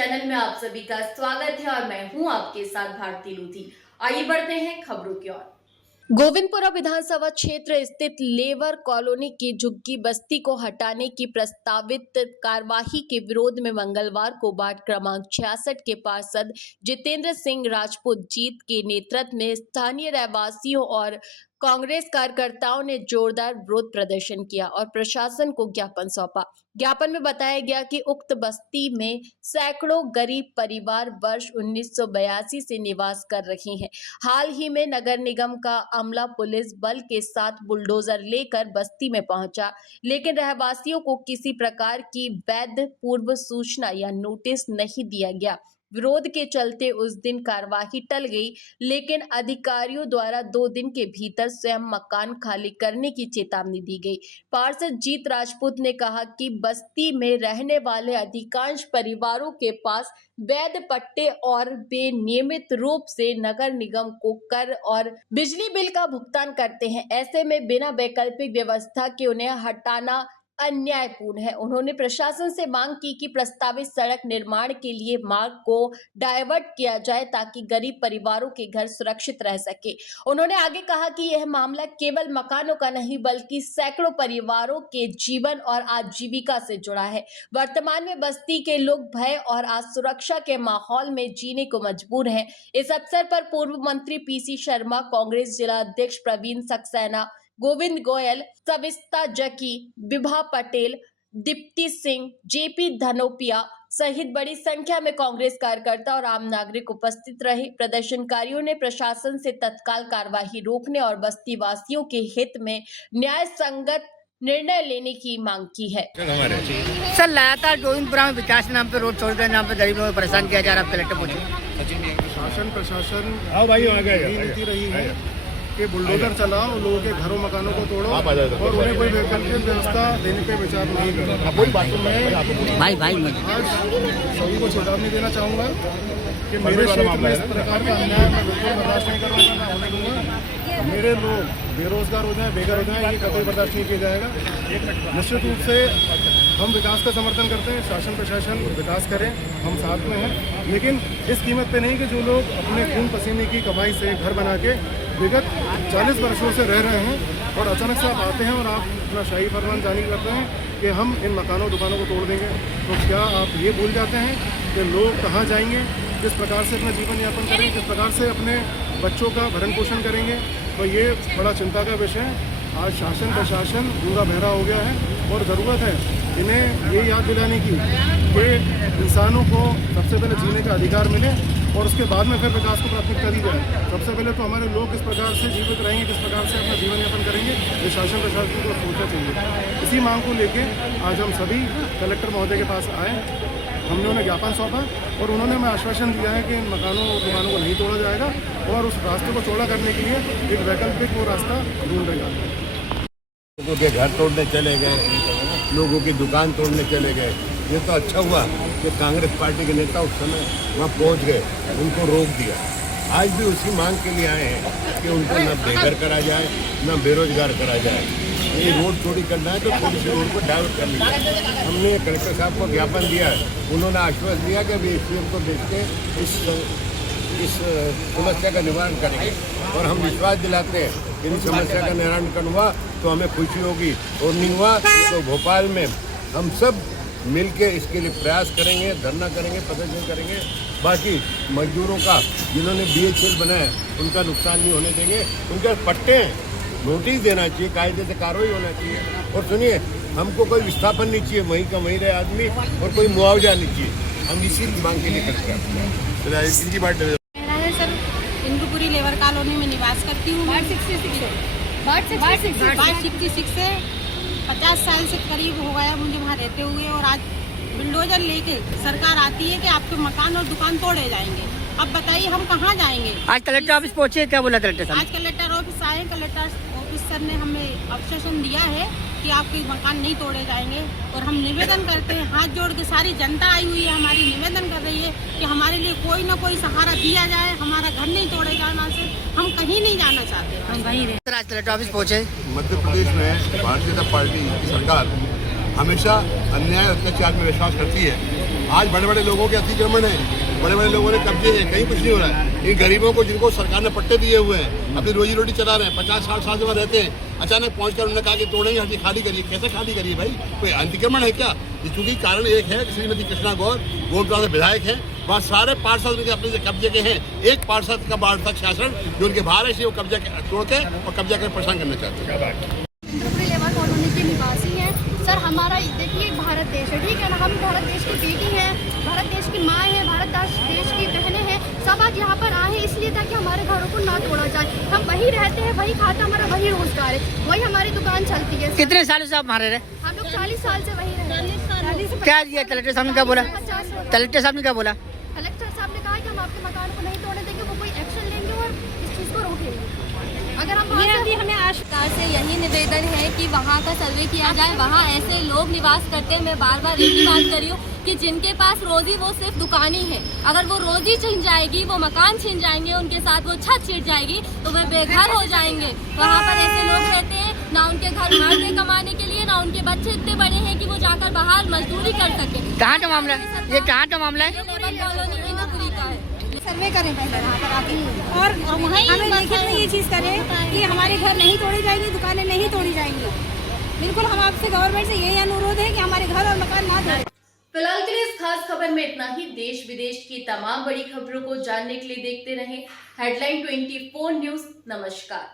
Channel में आप सभी का स्वागत है और मैं हूं आपके साथ भारती लूथी। आइए बढ़ते हैं खबरों की ओर। गोविंदपुरा विधानसभा क्षेत्र स्थित लेबर कॉलोनी की झुग्गी बस्ती को हटाने की प्रस्तावित कार्यवाही के विरोध में मंगलवार को वार्ड क्रमांक 66 के पार्षद जितेंद्र सिंह राजपूत जीत के नेतृत्व में स्थानीय रहवासियों और कांग्रेस कार्यकर्ताओं ने जोरदार विरोध प्रदर्शन किया और प्रशासन को ज्ञापन सौंपा। ज्ञापन में बताया गया कि उक्त बस्ती में सैकड़ों गरीब परिवार वर्ष 1982 से निवास कर रहे हैं। हाल ही में नगर निगम का अमला पुलिस बल के साथ बुलडोजर लेकर बस्ती में पहुंचा, लेकिन रहवासियों को किसी प्रकार की वैध पूर्व सूचना या नोटिस नहीं दिया गया। विरोध के चलते उस दिन कार्यवाही टल गई, लेकिन अधिकारियों द्वारा 2 दिन के भीतर स्वयं मकान खाली करने की चेतावनी दी गई। पार्षद जीत राजपूत ने कहा कि बस्ती में रहने वाले अधिकांश परिवारों के पास वैध पट्टे और वे नियमित रूप से नगर निगम को कर और बिजली बिल का भुगतान करते हैं। ऐसे में बिना वैकल्पिक व्यवस्था के उन्हें हटाना अन्यायपूर्ण है। उन्होंने प्रशासन से मांग की कि प्रस्तावित सड़क निर्माण के लिए मार्ग को डायवर्ट किया जाए ताकि गरीब परिवारों के घर सुरक्षित रह सके। उन्होंने आगे कहा कि यह मामला केवल मकानों का नहीं बल्कि सैकड़ों परिवारों के जीवन और आजीविका से जुड़ा है। वर्तमान में बस्ती के लोग भय और असुरक्षा के माहौल में जीने को मजबूर हैं। इस अवसर पर पूर्व मंत्री पीसी शर्मा, कांग्रेस जिला अध्यक्ष प्रवीण सक्सेना, गोविंद गोयल, सविस्ता जकी, विभा पटेल, दीप्ति सिंह, जेपी धनोपिया सहित बड़ी संख्या में कांग्रेस कार्यकर्ता और आम नागरिक उपस्थित रहे। प्रदर्शनकारियों ने प्रशासन से तत्काल कार्यवाही रोकने और बस्ती वासियों के हित में न्याय संगत निर्णय लेने की मांग की है। सर, लगातार गोविंदपुरा में विकास के नाम पे, रोड छोड़ के नाम पे गरीबों को परेशान किया जा रहा है। कलेक्टर पहुंचे, शासन प्रशासन नीति रही है कि बुलडोजर चलाओ, लोगों के घरों मकानों को तोड़ो और उन्हें कोई वैकल्पिक व्यवस्था देने पे विचार नहीं करो। मैं आज सभी को चेतावनी देना चाहूँगा कि मेरे क्षेत्र में इस प्रकार का अन्याय मैं बिल्कुल बर्दाश्त नहीं करूँगा, मैं होने दूँगा। मेरे लोग बेरोजगार हो जाएं, बेघर हो जाएं, ये कतई बर्दाश्त नहीं किया जाएगा। निश्चित रूप से हम विकास का समर्थन करते हैं, शासन प्रशासन विकास करें, हम साथ में हैं, लेकिन इस कीमत पे नहीं कि जो लोग अपने खून पसीने की कमाई से घर बना के विगत 40 वर्षों से रह रहे हैं और अचानक से आप आते हैं और आप अपना शाही फरमान जारी करते हैं कि हम इन मकानों दुकानों को तोड़ देंगे। तो क्या आप ये भूल जाते हैं कि लोग कहाँ जाएंगे, किस प्रकार से अपना जीवन यापन करेंगे, किस प्रकार से अपने बच्चों का भरण पोषण करेंगे? तो ये बड़ा चिंता का विषय है। आज शासन प्रशासन गूंगा बहरा हो गया है और ज़रूरत है इन्हें ये याद दिलाने की कि इंसानों को सबसे पहले जीने का अधिकार मिले और उसके बाद में फिर विकास को प्राथमिकता दी जाए। सबसे पहले तो हमारे लोग किस प्रकार से जीवित रहेंगे, किस प्रकार से अपना जीवन यापन करेंगे, ये शासन प्रशासन को सोचना चाहिए। इसी मांग को लेके आज हम सभी कलेक्टर महोदय के पास आए, हमने उन्हें ज्ञापन सौंपा और उन्होंने हमें आश्वासन दिया है कि इन मकानों और दुकानों को नहीं तोड़ा जाएगा और उस रास्ते को चौड़ा करने के लिए एक वैकल्पिक वो रास्ता ढूंढ जाएगा। लोगों के घर तोड़ने चले गए, लोगों की दुकान तोड़ने चले गए। ये तो अच्छा हुआ कि कांग्रेस पार्टी के नेता उस समय वहाँ पहुँच गए, उनको रोक दिया। आज भी उसी मांग के लिए आए हैं कि उनको न बेघर करा जाए, न बेरोजगार करा जाए। ये रोड चोरी करना है तो थोड़ी सी रोड को डाइवर्ट कर लीजिए। हमने कलेक्टर साहब को ज्ञापन दिया है, उन्होंने आश्वासन दिया कि अभी एसडीएम को देख के इस समस्या का निवारण करेंगे और हम विश्वास दिलाते हैं कि इस समस्या का निवारण हुआ तो हमें खुशी होगी और नहीं हुआ तो भोपाल में हम सब मिलके इसके लिए प्रयास करेंगे, धरना करेंगे, प्रदर्शन करेंगे। बाकी मजदूरों का जिन्होंने BHL बनाया उनका नुकसान नहीं होने देंगे। उनके पट्टे नोटिस देना चाहिए, कायदे से कार्रवाई होना चाहिए। और सुनिए, हमको कोई विस्थापन नहीं चाहिए, वहीं का वहीं रहे आदमी, और कोई मुआवजा नहीं चाहिए। हम इसी मांग के लिए करते हैं। इनकी बात सर, इंदुपुरी लेबर कॉलोनी में निवास करती हूँ। वार्ड 66 से 50 साल से करीब हो गया मुझे वहाँ रहते हुए, और आज बुलडोजर लेके सरकार आती है कि आपके मकान और दुकान तोड़े जाएंगे। अब बताइए हम कहाँ जाएंगे? आज कलेक्टर ऑफिस पहुंचे, क्या बोला कलेक्टर साहब? आज कलेक्टर ऑफिस आए, कलेक्टर ऑफिसर ने हमें आश्वासन दिया है कि आपके मकान नहीं तोड़े जाएंगे। और हम निवेदन करते हैं, हाथ जोड़ के सारी जनता आई हुई है हमारी, निवेदन कर रही है कि हमारे लिए कोई ना कोई सहारा दिया जाए, हमारा घर नहीं तोड़े जाए। वहाँ से हम कहीं नहीं जाना चाहते, हम वहीं रहे। आज कलेक्टर ऑफिस पहुंचे। मध्य प्रदेश में भारतीय जनता पार्टी की सरकार हमेशा अन्याय अत्याचार में विश्वास करती है आज बड़े बड़े लोगों के अतिक्रमण है, बड़े बड़े लोगों ने कब्जे हैं, कहीं कुछ नहीं हो रहा है। इन गरीबों को जिनको सरकार ने पट्टे दिए हुए हैं, अपनी रोजी रोटी चला रहे हैं, 50-60 साल से वहाँ रहते हैं, अचानक पहुंचकर उन्होंने कहा कि तोड़ेंगे, हटी खाली करिए। कैसे खाली करिए भाई? कोई अतिक्रमण है क्या? चूंकि कारण एक है कि श्रीमती कृष्णा गौर गोविंदपुरा से विधायक है, वहाँ सारे पार्षद उनके अपने कब्जे के हैं। एक पार्षद का बाढ़ तक शासन जो उनके बाहर है, वो कब्जा तोड़ के और कब्जा कर परेशान करना चाहते हैं। लेबर कॉलोनी के निवासी हैं सर। हमारा देखिए भारत देश है, ठीक है ना, हम भारत देश की बेटी हैं, भारत देश की माँ हैं, भारत देश की बहनें हैं, सब आज यहाँ पर आए हैं इसलिए ताकि हमारे घरों को ना तोड़ा जाए। हम वही रहते हैं, वही खाता, हमारा वही रोजगार है, वही हमारी दुकान चलती है। कितने सालों से आप वहाँ रह रहे? हम लोग 40 साल से वही रहते हैं। क्या ये कलेक्टर साहब ने क्या बोला? 50 कलेक्टर साहब ने क्या बोला? कलेक्टर साहब ने कहा कि हम आपके मकान को नहीं तोड़ने देंगे, वो कोई एक्शन लेंगे और इस चीज़ को रोकेंगे। अगर हम अभी हमें सरकार से यही निवेदन है कि वहाँ का सर्वे किया जाए। वहाँ ऐसे लोग निवास करते हैं, मैं बार बार एक ही बात करी हूँ कि जिनके पास रोजी वो सिर्फ दुकान ही है। अगर वो रोजी छिन जाएगी, वो मकान छिन जाएंगे, उनके साथ वो छत छिट जाएगी तो वह बेघर हो जाएंगे। वहाँ पर ऐसे लोग रहते हैं, ना उनके घर मारते कमाने के लिए, ना उनके बच्चे इतने बड़े हैं कि वो जाकर बाहर मजदूरी कर सके। कहाँ का मामला है ये? कहाँ का मामला है? लेबर कॉलोनी की नौकरी का है। सर्वे करें पहले वहाँ पर आके और हमें लिखित में ये चीज़ करें कि हमारे घर नहीं तोड़ी जाएंगी, दुकानें नहीं तोड़ी जाएंगी। बिल्कुल हम आपसे गवर्नमेंट से यही अनुरोध है कि हमारे घर और मकान ना तोड़े। फिलहाल के लिए इस खास खबर में इतना ही। देश विदेश की तमाम बड़ी खबरों को जानने के लिए देखते रहें हेडलाइन 24 न्यूज। नमस्कार।